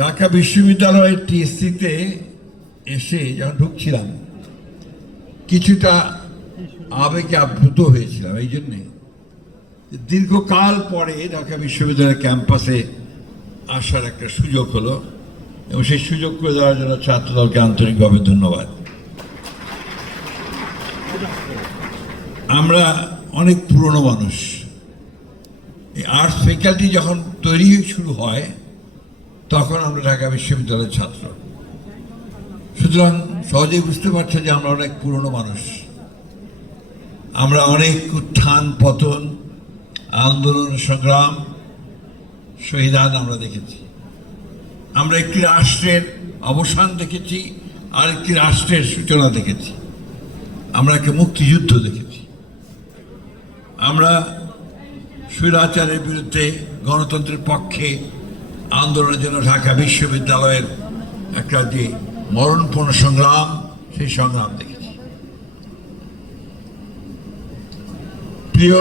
ঢাকা বিশ্ববিদ্যালয়ের টিএসসিতে এসে যখন ঢুকছিলাম কিছুটা আবেগে আপ্লুত হয়েছিলাম। এই জন্যে দীর্ঘকাল পরে ঢাকা বিশ্ববিদ্যালয়ের ক্যাম্পাসে আসার একটা সুযোগ হলো এবং সেই সুযোগ করে দেওয়ার জন্য ছাত্রদলকে আন্তরিকভাবে ধন্যবাদ। আমরা অনেক পুরনো মানুষ। এই আর্টস ফ্যাকাল্টি যখন তৈরি শুরু হয় তখন আমরা ঢাকা বিশ্ববিদ্যালয়ের ছাত্র, সুতরাং সহজেই বুঝতে পারছো যে আমরা অনেক পুরনো মানুষ। আমরা অনেক উত্থান পতন, আন্দোলন সংগ্রাম, শহীদান আমরা দেখেছি। আমরা একটি রাষ্ট্রের অবসান দেখেছি, আরেকটি রাষ্ট্রের সূচনা দেখেছি। আমরা একটা মুক্তিযুদ্ধ দেখেছি। আমরা স্বৈরাচারের বিরুদ্ধে গণতন্ত্রের পক্ষে আন্দোলনের জন্য ঢাকা বিশ্ববিদ্যালয়ের একটা যে মরণপূর্ণ সংগ্রাম, সেই সংগ্রাম দেখেছি। প্রিয়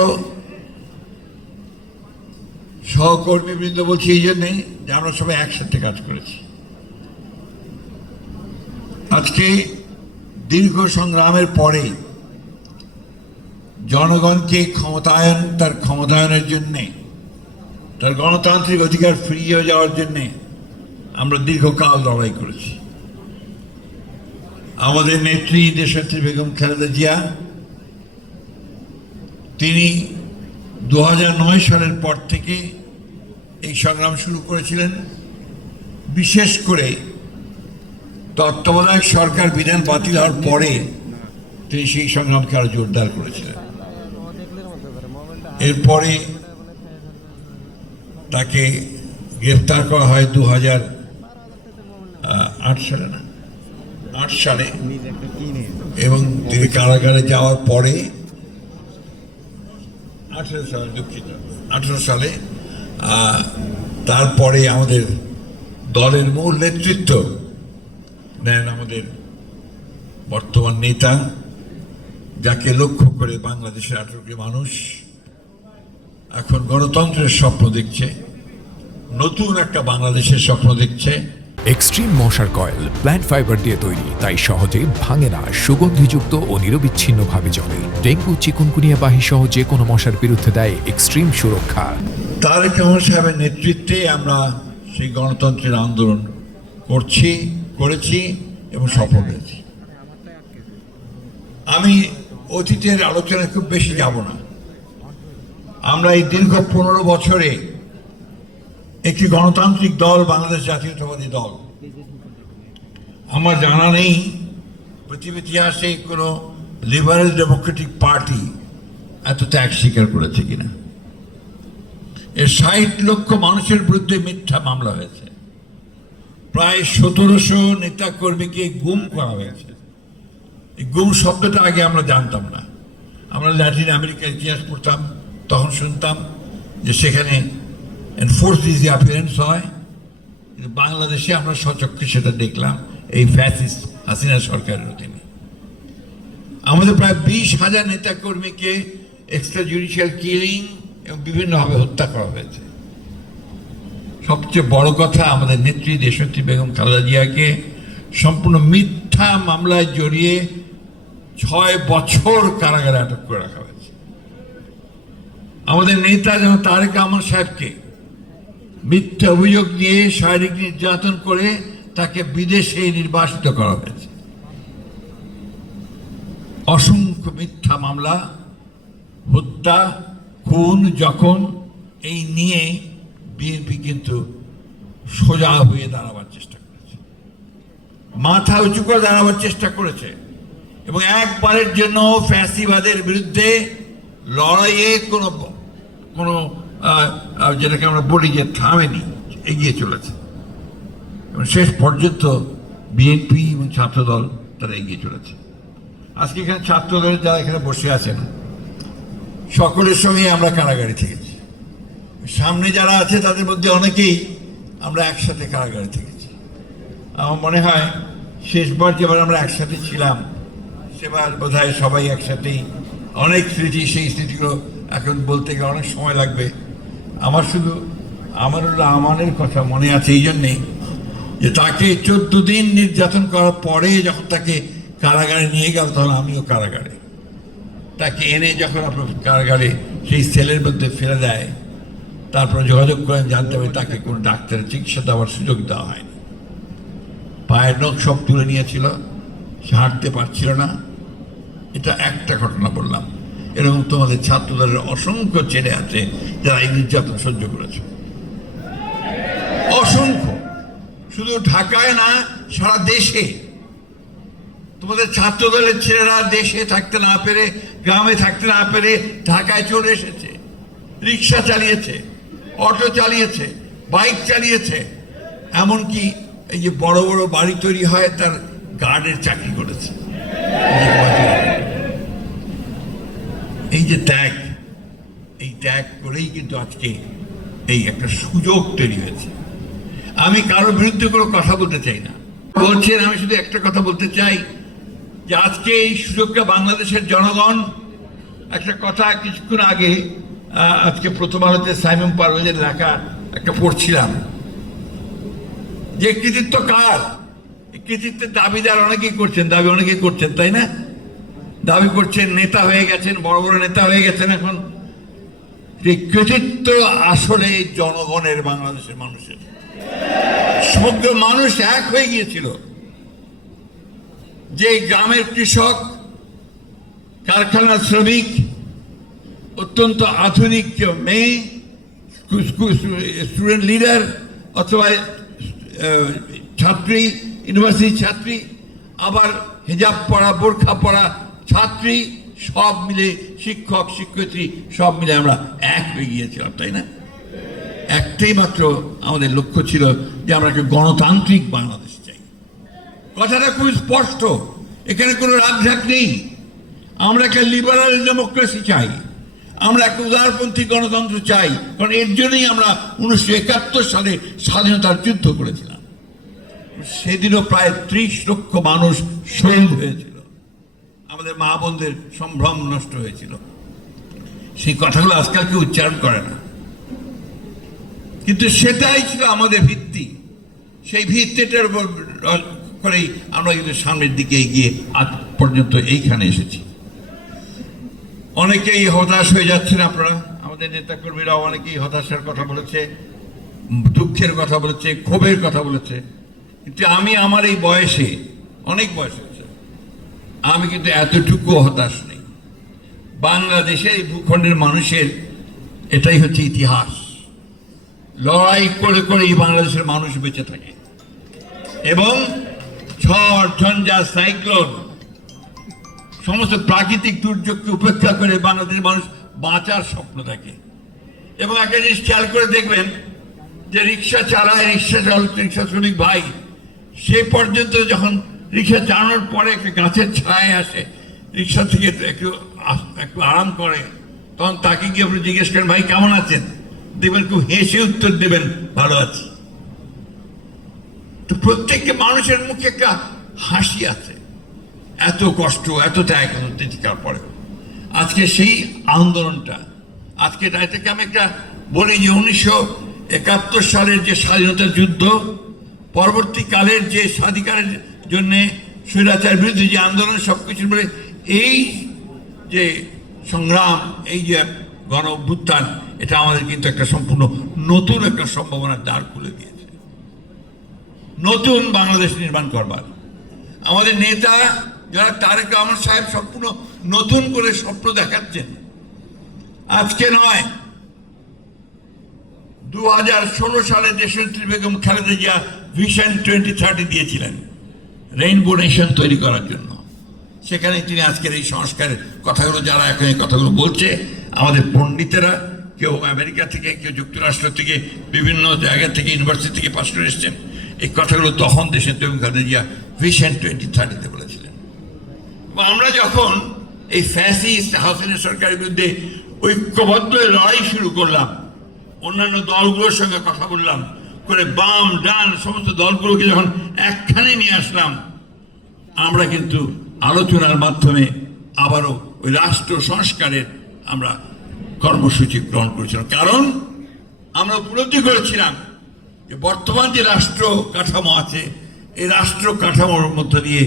সহকর্মীবৃন্দ, বলছি এই জন্যে যে আমরা সবাই একসাথে কাজ করেছি। আজকে দীর্ঘ সংগ্রামের পরে জনগণকে তার ক্ষমতায়নের জন্যে, তার গণতান্ত্রিক অধিকার ফিরিয়ে যাওয়ার জন্যে আমরা দীর্ঘকাল লড়াই করেছি। আমাদের নেত্রী দেশনেত্রী বেগম খালেদা জিয়া, তিনি 2009 সালের পর থেকে এই সংগ্রাম শুরু করেছিলেন। বিশেষ করে তত্ত্বাবধায়ক সরকার বিধান বাতিল হওয়ার পরে তিনি সেই সংগ্রামকে আরো জোরদার করেছিলেন। এরপরে তাকে গ্রেফতার করা হয় 2008 সালে এবং তিনি কারাগারে যাওয়ার পরে 18 সালে তারপরে আমাদের দলের মূল নেতৃত্ব নেন আমাদের বর্তমান নেতা, যাকে লক্ষ্য করে বাংলাদেশের 18 কোটি মানুষ এখন গণতন্ত্রের স্বপ্ন দেখছে, নতুন একটা বাংলাদেশের স্বপ্ন দেখছে। এক্সট্রিম মশার কয়েল প্ল্যান্ট ফাইবার দিয়ে তৈরি, তাই সহজে ভাঙে না, সুগন্ধিযুক্ত ও নিরবিচ্ছিন্নভাবে জ্বলে। ডেঙ্গু, চিকুনগুনিয়া বাহি সহ যে কোনো মশার বিরুদ্ধে দেয় এক্সট্রিম সুরক্ষা। তারেক রহমান সাহেবের নেতৃত্বে আমরা সেই গণতন্ত্রের আন্দোলন করেছি এবং সফল হয়েছি। আমি অতীতের আলোচনায় খুব বেশি যাব না। আমরা এই দীর্ঘ 15 বছরে একটি গণতান্ত্রিক দল, বাংলাদেশ জাতীয়তাবাদী দল, আমার জানা নেই পৃথিবীর ইতিহাসে কোনো লিবারেল ডেমোক্রেটিক পার্টি এত ত্যাগ স্বীকার করেছে কিনা। এর 60 লক্ষ মানুষের বিরুদ্ধে মিথ্যা মামলা হয়েছে, প্রায় 1700 নেতা কর্মীকে গুম করা হয়েছে। এই গুম শব্দটা আগে আমরা জানতাম না। আমরা ল্যাটিন আমেরিকার ইতিহাস পড়তাম, তখন শুনতাম যে সেখানে এনফোর্স ডিসঅ্যাপিয়ারেন্স হয়, কিন্তু বাংলাদেশে আমরা সচক্ষে সেটা দেখলাম এই ফ্যাসিস্ট হাসিনা সরকারের অধীনে। আমাদের প্রায় 20,000 নেতা কর্মীকে এক্সট্রা জুডিশিয়াল কিলিং এবং বিভিন্নভাবে হত্যা করা হয়েছে। সবচেয়ে বড় কথা, আমাদের নেত্রী দেশনেত্রী বেগম খালেদা জিয়াকে সম্পূর্ণ মিথ্যা মামলায় জড়িয়ে 6 বছর কারাগারে আটক করে রাখা হয়েছে। আমাদের নেতা যেমন তারেক রহমান সাহেবকে মিথ্যা অভিযোগ নিয়ে শারীরিক নির্যাতন করে তাকে বিদেশে নির্বাসিত করা হয়েছে। অসংখ্য মিথ্যা মামলা, হত্যা, খুন, যখন এই নিয়ে বিএনপি কিন্তু সোজা হয়ে দাঁড়াবার চেষ্টা করেছে, মাথা উঁচু করে দাঁড়াবার চেষ্টা করেছে এবং একবারের জন্য ফ্যাসিবাদের বিরুদ্ধে লড়াইয়ে কোনো যেটাকে আমরা বলি যে থামেনি, এগিয়ে চলেছে এবং শেষ পর্যন্ত বিএনপি এবং ছাত্রদল তারা এগিয়ে চলেছে। আজকে এখানে ছাত্রদলের যারা এখানে বসে আছেন সকলের সঙ্গে আমরা কারাগারে থেকেছি। সামনে যারা আছে তাদের মধ্যে অনেকেই আমরা একসাথে কারাগারে থেকেছি। আমার মনে হয় শেষবার যেবার আমরা একসাথে ছিলাম সেবার বোধহয় সবাই একসাথেই, অনেক স্মৃতি, সেই স্মৃতিগুলো এখন বলতে গেলে অনেক সময় লাগবে। আমার শুধু আমানুল্লাহ আমানের কথা মনে আছে, এই জন্যে যে তাকে 14 দিন নির্যাতন করার পরে যখন তাকে কারাগারে নিয়ে গেল, তখন আমিও কারাগারে, তাকে এনে যখন আপনার কারাগারে সেই সেলের মধ্যে ফেলে দেয়, তারপর যোগাযোগ করেন, জানতে হবে তাকে কোনো ডাক্তারের চিকিৎসা দেওয়ার সুযোগ দেওয়া হয়নি। পায়ের নখ সব তুলে নিয়েছিল, সে হাঁটতে পারছিল না। এটা একটা ঘটনা বললাম, এরকম তোমাদের ছাত্রদলের অসংখ্য ছেলে আছে যারা এই নির্যাতন সহ্য করেছে, অসংখ্য। শুধু ঢাকায় না, সারা দেশে তোমাদের ছাত্রদলের ছেলেরা দেশে থাকতে না পেরে, গ্রামে থাকতে না পেরে ঢাকায় চলে এসেছে, রিক্সা চালিয়েছে, অটো চালিয়েছে, বাইক চালিয়েছে, এমনকি এই যে বড় বড় বাড়ি তৈরি হয় তার গার্ডের চাকরি করেছে। এই যে ত্যাগ, এই ত্যাগ করেই কিন্তু আজকে এই একটা সুযোগ তৈরি হয়েছে। আমি কারোর বিরুদ্ধে কোনো কথা বলতে চাই না, বলছেন, আমি শুধু একটা কথা বলতে চাই যে আজকে এই সুযোগটা বাংলাদেশের জনগণ, একটা কথা কিছুক্ষণ আগে আজকে প্রথম আলোতে সাইমন পারভেজের লেখা একটা পড়ছিলাম, যে কৃতিত্ব কার, কৃতিত্বের দাবিদার অনেকেই করছেন, দাবি অনেকেই করছেন, তাই না? দাবি করছেন, নেতা হয়ে গেছেন, বড় বড় নেতা হয়ে গেছেন। এখন যে কৃতিত্ব আসলে জনগণের, বাংলাদেশের মানুষের, সমগ্র মানুষ এক হয়ে গিয়েছিল। যে গ্রামের কৃষক, কারখানার শ্রমিক, অত্যন্ত আধুনিক মেয়ে, স্টুডেন্ট লিডার অথবা ছাত্রী, ইউনিভার্সিটি ছাত্রী, আবার হিজাব পরা, বোরখা পরা ছাত্রী, সব মিলে শিক্ষক শিক্ষয়িত্রী সব মিলে আমরা এক হয়ে গিয়েছিলাম, তাই না? একটাই মাত্র আমাদের লক্ষ্য ছিল যে আমরা একটা গণতান্ত্রিক বাংলাদেশ চাই। কথাটা খুব স্পষ্ট, এখানে কোনো রাগঢাক নেই। আমরা একটা লিবারাল ডেমোক্রেসি চাই, আমরা একটা উদারপন্থী গণতন্ত্র চাই, কারণ এর জন্যই আমরা 1971 সালে স্বাধীনতার যুদ্ধ করেছিলাম। সেদিনও প্রায় 30 লক্ষ মানুষ শহীদ হয়েছিল, আমাদের মা বোনদের সম্ভ্রম নষ্ট হয়েছিল। সেই কথাগুলো আজকাল কেউ উচ্চারণ করে না, কিন্তু সেটাই ছিল আমাদের ভিত্তি। সেই ভিত্তিটার উপর করেই আমরা কিন্তু সামনের দিকে এগিয়ে আজ পর্যন্ত এইখানে এসেছি। অনেকেই হতাশ হয়ে যাচ্ছেন আপনারা, আমাদের নেতাকর্মীরাও অনেকেই হতাশার কথা বলেছে, দুঃখের কথা বলেছে, ক্ষোভের কথা বলেছে। কিন্তু আমি আমার এই বয়সে, অনেক বয়স হয়েছে, আমি কিন্তু এতটুকু হতাশ নেই। বাংলাদেশের এই ভূখণ্ডের মানুষের এটাই হচ্ছে ইতিহাস। লড়াই করে করে এই বাংলাদেশের মানুষ বেঁচে থাকে, এবং ঝড় ঝঞ্ঝা, সাইক্লোন, সমস্ত প্রাকৃতিক দুর্যোগকে উপেক্ষা করে বাংলাদেশের মানুষ বাঁচার স্বপ্ন থাকে। এবং একটা জিনিস খেয়াল করে দেখবেন, যে রিক্সা চালায়, রিক্সা চালক, রিক্সা শ্রমিক ভাই, সে পর্যন্ত যখন রিক্সা চালানোর পরে একটা গাছের ছায় আসে, রিক্সা থেকে একটু আরাম করে, তখন তাকে গিয়ে আপনি জিজ্ঞেস করেন, ভাই কেমন আছেন? দেখবেন খুব হেসে উত্তর দেবেন, ভালো আছি। তো প্রত্যেকটা মানুষের মুখে একটা হাসি আছে, এত কষ্ট, এত ত্যাগ ত্যাগের পরে আজকে সেই আন্দোলনটা, আজকে এটাকে আমি একটা বলি যে 1971 সালের যে স্বাধীনতার যুদ্ধ, পরবর্তীকালের যে স্বাধিকারের জন্য স্বৈরাচার বিরুদ্ধে যে আন্দোলন, সবকিছুর পরে এই যে সংগ্রাম, এই যে গণ অভ্যুত্থান, এটা আমাদের কিন্তু একটা সম্পূর্ণ নতুন একটা সম্ভাবনার দ্বার খুলে দিয়েছে, নতুন বাংলাদেশ নির্মাণ করবার। আমাদের নেতা যারা তারেক রহমান সাহেব সম্পূর্ণ নতুন করে স্বপ্ন দেখাচ্ছেন। আজকে নয়, 2016 সালে দেশনেত্রী বেগম খালেদা জিয়া ভিশন 2030 দিয়েছিলেন রেইনবো নেশন তৈরি করার জন্য। সেখানে তিনি আজকের এই সংস্কারের কথাগুলো, যারা এখন এই কথাগুলো বলছে, আমাদের পণ্ডিতেরা, কেউ আমেরিকা থেকে, কেউ যুক্তরাষ্ট্র থেকে, বিভিন্ন জায়গা থেকে, ইউনিভার্সিটি থেকে পাশ করে এসছেন, এই কথাগুলো তখন দেশনেত্রী বেগম খালেদা জিয়া ভিশন 2030 বলেছিলেন। আমরা যখন এই ফ্যাসিস্ট হাসিনা সরকারের বিরুদ্ধে ঐক্যবদ্ধ লড়াই শুরু করলাম, অন্যান্য দলগুলোর সঙ্গে কথা বললাম, করে বাম ডান সমস্ত দলগুলোকে যখন একখানে নিয়ে আসলাম, আমরা কিন্তু আলোচনার মাধ্যমে আবারও ওই রাষ্ট্র সংস্কারের আমরা কর্মসূচি গ্রহণ করেছিলাম। কারণ আমরা উপলব্ধি করেছিলাম যে বর্তমান যে রাষ্ট্র কাঠামো আছে, এই রাষ্ট্র কাঠামোর মধ্য দিয়ে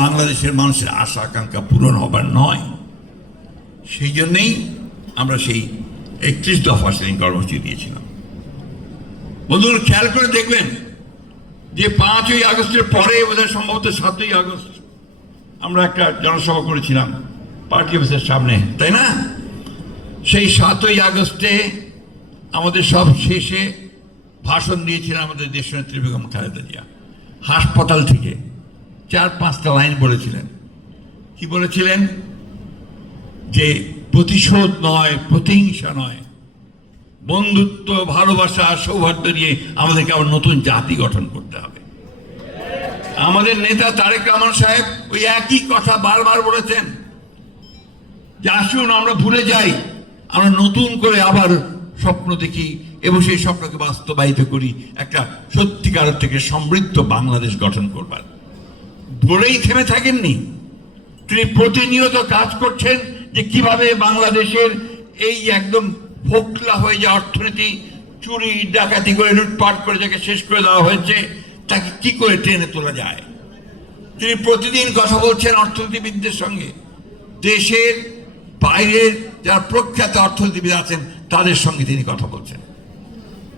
বাংলাদেশের মানুষের আশা আকাঙ্ক্ষা পূরণ হবার নয়। সেই জন্যেই আমরা সেই 31 দফা সেদিন কর্মসূচি দিয়েছিলাম। বন্ধুরা খেয়াল করে দেখবেন যে 5ই আগস্টের পরে বোধহয় সম্ভবত 7ই আগস্ট আমরা একটা জনসভা করেছিলাম পার্টি অফিসের সামনে, তাই না? সেই 7ই আগস্টে আমাদের সব শেষে ভাষণ দিয়েছিলেন আমাদের দেশনেত্রী বেগম খালেদা জিয়া। হাসপাতাল থেকে 4-5টা লাইন বলেছিলেন। কি বলেছিলেন? যে প্রতিশোধ নয়, প্রতিহিংসা নয়, বন্ধুত্ব, ভালোবাসা, সৌহার্দ্য নিয়ে আমাদেরকে আবার নতুন জাতি গঠন করতে হবে। আমাদের নেতা তারেক রহমান সাহেব ওই একই কথা বারবার বলেছেন যে আসুন আমরা ভুলে যাই, আমরা নতুন করে আবার স্বপ্ন দেখি এবং সেই স্বপ্নকে বাস্তবায়িত করি, একটা সত্যিকার থেকে সমৃদ্ধ বাংলাদেশ গঠন করবার। বলেই থেমে থাকেননি, তিনি প্রতিনিয়ত কাজ করছেন যে কিভাবে বাংলাদেশের এই একদম ফোকলা হয়ে যাওয়া অর্থনীতি, চুরি ডাকাতি করে লুটপাট করে যাকে শেষ করে দেওয়া হয়েছে, তাকে কি করে টেনে তোলা যায়। তিনি প্রতিদিন কথা বলছেন অর্থনীতিবিদদের সঙ্গে, দেশের বাইরের যারা প্রখ্যাত অর্থনীতিবিদ আছেন তাদের সঙ্গে তিনি কথা বলছেন।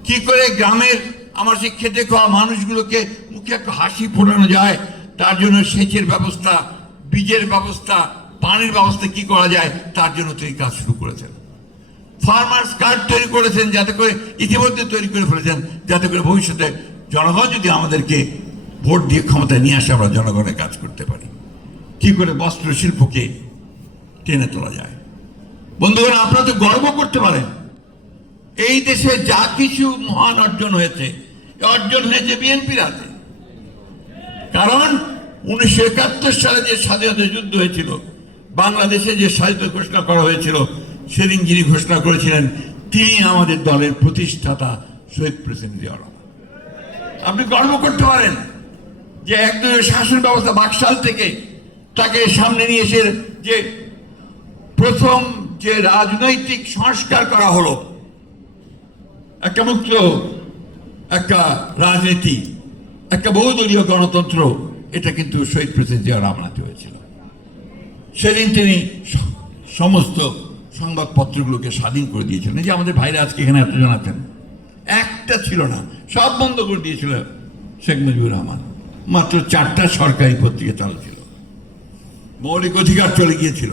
কি করে গ্রামের আমার সেই খেটে খাওয়া মানুষগুলোকে মুখে একটু হাসি ফোটানো যায়, তার জন্য সেচের ব্যবস্থা, বীজের ব্যবস্থা, পানির ব্যবস্থা কি করা যায় তার জন্য তিনি কাজ শুরু করেছেন। ফার্মার্স কার্ড তৈরি করেছেন, যাতে করে ইতিমধ্যে তৈরি করে ফেলেছেন, যাতে করে ভবিষ্যতে জনগণ যদি আমাদেরকে ভোট দিয়ে ক্ষমতায় নিয়ে আসে আমরা জনগণের কাজ করতে পারি। কি করে বস্ত্র শিল্পকে টেনে তোলা যায়। বন্ধুগণ, আপনারা তো গর্ব করতে পারেন এই দেশে যা কিছু মহান অর্জন হয়েছে, অর্জন হয়েছে বিএনপির হাতে। কারণ 1971 সালে যে স্বাধীনতা যুদ্ধ হয়েছিল, বাংলাদেশে যে স্বাধীনতা ঘোষণা করা হয়েছিল, সেদিন যিনি ঘোষণা করেছিলেন তিনি আমাদের দলের প্রতিষ্ঠাতা শহীদ প্রেসিডেন্ট জিয়া রহমান। আপনি গর্ব করতে পারেন যে একদলীয় শাসন ব্যবস্থা বাকশাল থেকে তাকে সামনে নিয়ে এসে যে প্রথম যে রাজনৈতিক সংস্কার করা হলো, একটা মুক্ত একটা রাজনীতি, একটা বহুদলীয় গণতন্ত্র, এটা কিন্তু শহীদ প্রেসিডেন্ট জিয়া রহমানতে হয়েছিল। সেদিন তিনি সমস্ত সংবাদপত্রগুলোকে স্বাধীন করে দিয়েছিলেন। যে আমাদের ভাইরা আজকে এখানে এতজন আছেন, একটা ছিল না, সব বন্ধ করে দিয়েছিল শেখ মুজিবুর রহমান। মাত্র 4টা সরকারি পত্রিকা চালু ছিল, মৌলিক অধিকার চলে গিয়েছিল।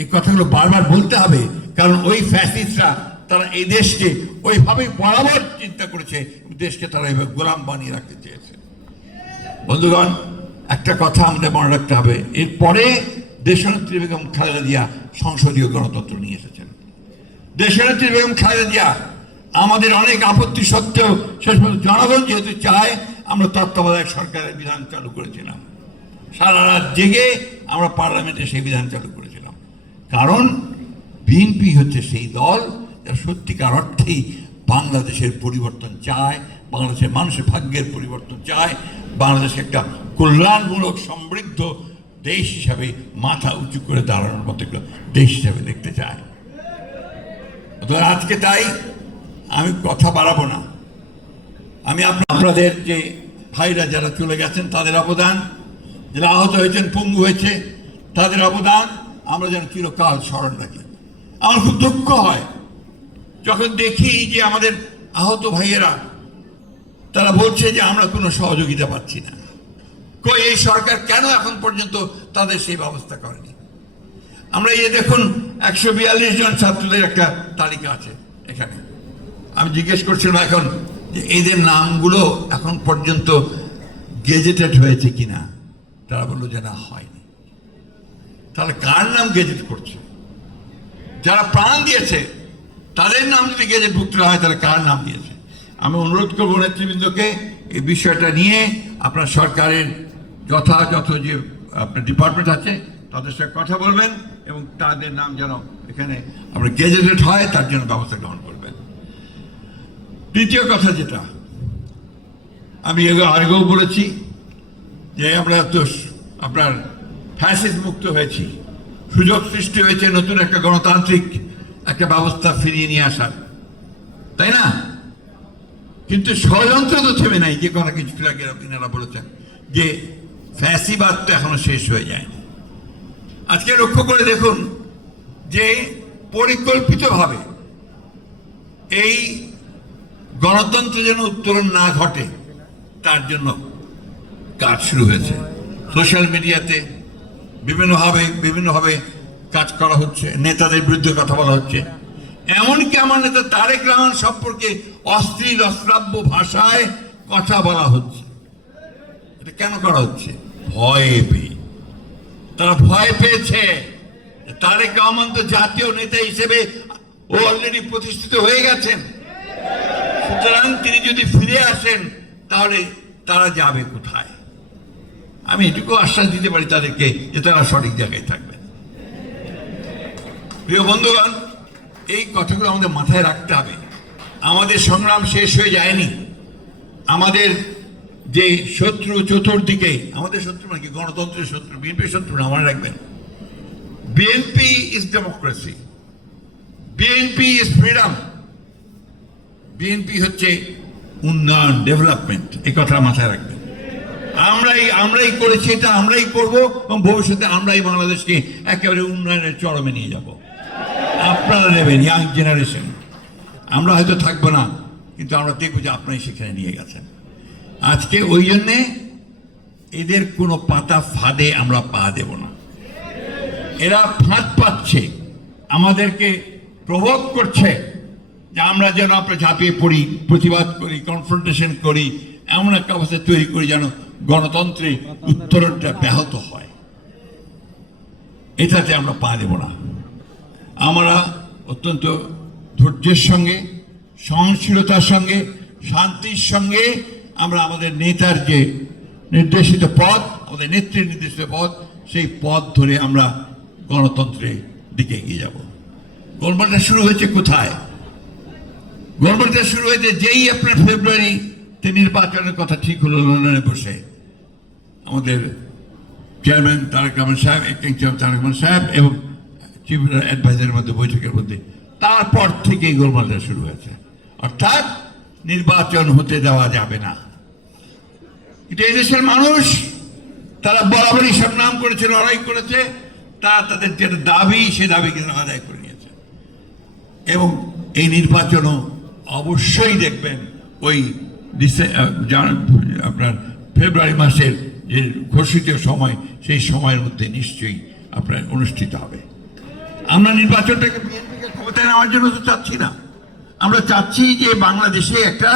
এই কথাগুলো বারবার বলতে হবে, কারণ ওই ফ্যাসিস্টরা তারা এই দেশকে ওইভাবে বরাবর চিন্তা করেছে, দেশকে তারা এইভাবে গোলাম বানিয়ে রাখতে চেয়েছে। বন্ধুগণ, একটা কথা আমাদের মনে রাখতে হবে, এরপরে দেশনেত্রী বেগম খালেদা জিয়া সংসদীয় গণতন্ত্র নিয়ে এসেছেন। দেশনেত্রী বেগম খালেদা জিয়া আমাদের অনেক আপত্তি সত্ত্বেও শেষ পর্যন্ত জনগণ যেহেতু চায়, আমরা তত্ত্বাবধায়ক সরকারের বিধান চালু করেছিলাম। সারা রাত জেগে আমরা পার্লামেন্টে সেই বিধান চালু করেছিলাম। কারণ বিএনপি হচ্ছে সেই দল যারা সত্যিকার অর্থেই বাংলাদেশের পরিবর্তন চায়, বাংলাদেশের মানুষের ভাগ্যের পরিবর্তন চায়, বাংলাদেশকে একটা কল্যাণমূলক সমৃদ্ধ দেশ হিসাবে মাথা উঁচু করে দাঁড়ানোর মতো একটা দেশ হিসাবে দেখতে চায়। আজকে তাই আমি কথা বাড়াবো না, আমি আপনাদের যে ভাইরা যারা চলে গেছেন তাদের অবদান, যারা আহত হয়েছেন, পঙ্গু হয়েছে, তাদের অবদান আমরা যেন চিরকাল স্মরণ রাখি। আমার খুব দুঃখ হয় যখন দেখি যে আমাদের আহত ভাইয়েরা তারা বলছে যে আমরা কোনো সহযোগিতা পাচ্ছি না। কই এই সরকার কেন এখন পর্যন্ত তাদের সেই ব্যবস্থা করেনি? আমরা এই দেখুন 142 জন ছাত্রদের একটা তালিকা আছে এখানে। আমি জিজ্ঞেস করছিলাম এখন যে এদের নামগুলো এখন পর্যন্ত গেজেটেড হয়েছে কিনা, তারা বললো যে না, হয়নি। তাহলে কার নাম গেজেট করছে? যারা প্রাণ দিয়েছে তাদের নাম যদি গেজেটভুক্ত হয় তাহলে কার নাম দিয়েছে? আমি অনুরোধ করবো নেতৃবৃন্দকে এই বিষয়টা নিয়ে আপনার সরকারের যথাযথ যে আপনার ডিপার্টমেন্ট আছে তাদের সাথে কথা বলবেন এবং তাদের নাম যেন এখানে আপনার গেজেটেড হয় তার জন্য ব্যবস্থা গ্রহণ করবেন। দ্বিতীয় কথা যেটা আমি আগেও বলেছি যে আমরা তো আপনার ফ্যাসিস্ট মুক্ত হয়েছি, সুযোগ সৃষ্টি হয়েছে নতুন একটা গণতান্ত্রিক একটা ব্যবস্থা ফিরিয়ে নিয়ে আসার, তাই না? কিন্তু ষড়যন্ত্র তো থেমে নাই। যে কথা কিছু আগে আপনারা বলেছেন যে ফ্যাসিবাদ তো এখনো শেষ হয়ে যায়নি। আজকে লক্ষ্য করে দেখুন যে পরিকল্পিতভাবে এই গণতন্ত্র যেন উত্তরণ না ঘটে তার জন্য কাজ শুরু হয়েছে। সোশ্যাল মিডিয়াতে বিভিন্নভাবে কাজ করা হচ্ছে, নেতাদের বিরুদ্ধে কথা বলা হচ্ছে। এমনকি আমার নেতা তারেক রহমান সম্পর্কে অশ্লীল অশ্রাব্য ভাষায় কথা বলা হচ্ছে। এটা কেন করা হচ্ছে? ভয়ে পেয়ে। তারা ভয় পেয়েছে। তারেক রহমান তো জাতীয় নেতা হিসেবে ও অলরেডি প্রতিষ্ঠিত হয়ে গেছেন, সুতরাং তিনি যদি ফিরে আসেন তাহলে তারা যাবে কোথায়? আমি এটুকু আশ্বাস দিতে পারি তাদেরকে যে তারা সঠিক জায়গায় থাকবেন। প্রিয় বন্ধুগণ, এই কথাগুলো আমাদের মাথায় রাখতে হবে। আমাদের সংগ্রাম শেষ হয়ে যায়নি। আমাদের যে শত্রু চতুর্দিকে, আমাদের শত্রু মানে কি? গণতন্ত্রের শত্রু, বিএনপির শত্রু না, মনে রাখবেন। BNP is democracy, BNP is freedom, BNP হচ্ছে উন্নয়ন, ডেভেলপমেন্ট। এই কথা মাথায় রাখবেন। আমরাই করেছি, এটা আমরাই করব এবং ভবিষ্যতে আমরাই বাংলাদেশকে একেবারে উন্নয়নের চরমে নিয়ে যাব। আপনারা নেবেন, ইয়াং জেনারেশন। আমরা হয়তো থাকবো না, কিন্তু আমরা দেখবো যে আপনারাই সেখানে নিয়ে গেছেন। আজকে ওই জন্যে এদের কোনো পাতা ফাঁদে আমরা পা দেব না। এরা ফাঁদ পাচ্ছে, আমাদেরকে প্রভোগ করছে যে আমরা যেন আমরা ঝাঁপিয়ে পড়ি, প্রতিবাদ করি, কনফ্রন্টেশন করি, এমন একটা অবস্থা তৈরি করি যেন গণতন্ত্রে উত্তরণটা ব্যাহত হয়। এটাতে আমরা পা দেব না। আমরা অত্যন্ত ধৈর্যের সঙ্গে, সহনশীলতার সঙ্গে, শান্তির সঙ্গে আমরা আমাদের নেতার যে নির্দেশিত পথ, আমাদের নেত্রীর নির্দেশিত পথ, সেই পথ ধরে আমরা গণতন্ত্রের দিকে এগিয়ে যাব। গোলমালটা শুরু হয়েছে কোথায়? গোলমালটা শুরু হয়েছে যেই আপনার ফেব্রুয়ারিতে নির্বাচনের কথা ঠিক হলো লন্ডনে বসে আমাদের চেয়ারম্যান তারেক রহমান সাহেব, অ্যাক্টিং চেয়ারম্যান তারেক রহমান সাহেব এবং চিফ অ্যাডভাইজারের মধ্যে বৈঠকের মধ্যে, তারপর থেকেই গোলমালটা শুরু হয়েছে। অর্থাৎ নির্বাচন হতে দেওয়া যাবে না। এটা এদেশের মানুষ, তারা বরাবরই সংগ্রাম করেছে, লড়াই করেছে, তাদের যেটা দাবি সে দাবি কিন্তু আদায় করে নিয়েছে। এবং এই নির্বাচনও অবশ্যই দেখবেন ওই আপনার ফেব্রুয়ারি মাসের যে ঘোষিত সময়, সেই সময়ের মধ্যে নিশ্চয়ই আপনার অনুষ্ঠিত হবে। আমরা নির্বাচনটাকে বিএনপিকে ক্ষমতায় নেওয়ার জন্য তো চাচ্ছি না। আমরা চাচ্ছি যে বাংলাদেশে একটা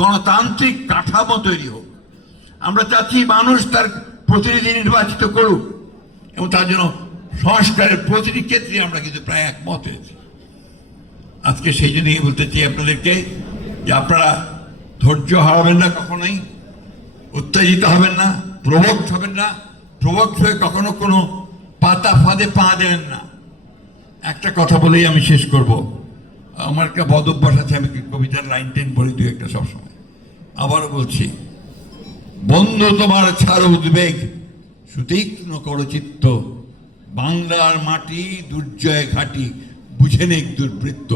গণতান্ত্রিক কাঠামো তৈরি হোক। আমরা চাচ্ছি মানুষ তার প্রতিনিধি নির্বাচিত করুক এবং তার জন্য সংস্কারের প্রতিটি ক্ষেত্রে আমরা কিন্তু প্রায় একমত হয়েছি। আজকে সেই জন্যই বলতে চাই আপনাদেরকে যে আপনারা ধৈর্য হারাবেন না, কখনোই উত্তেজিত হবেন না, প্রভোক্ত হবেন না, প্রভোক্ত হয়ে কখনো কোনো পাতা ফাঁদে পা দেবেন না। একটা কথা বলেই আমি শেষ করব। আমার একটা বদ অভ্যাস আছে, আমি কবিতার লাইন টেন বলি দুই একটা সবসময়। আবারও বলছি, বন্ধু তোমার ছাড়ো উদ্বেগ, সুতীক্ষ্ণ করো চিত্ত, বাংলার মাটি দুর্জয় ঘাটি, বুঝে নেই দুর্বৃত্ত।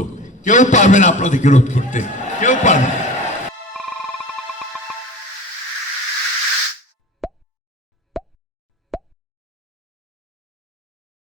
কেউ পারবে না আপনাদেরকে রোধ করতে, কেউ পারবে না।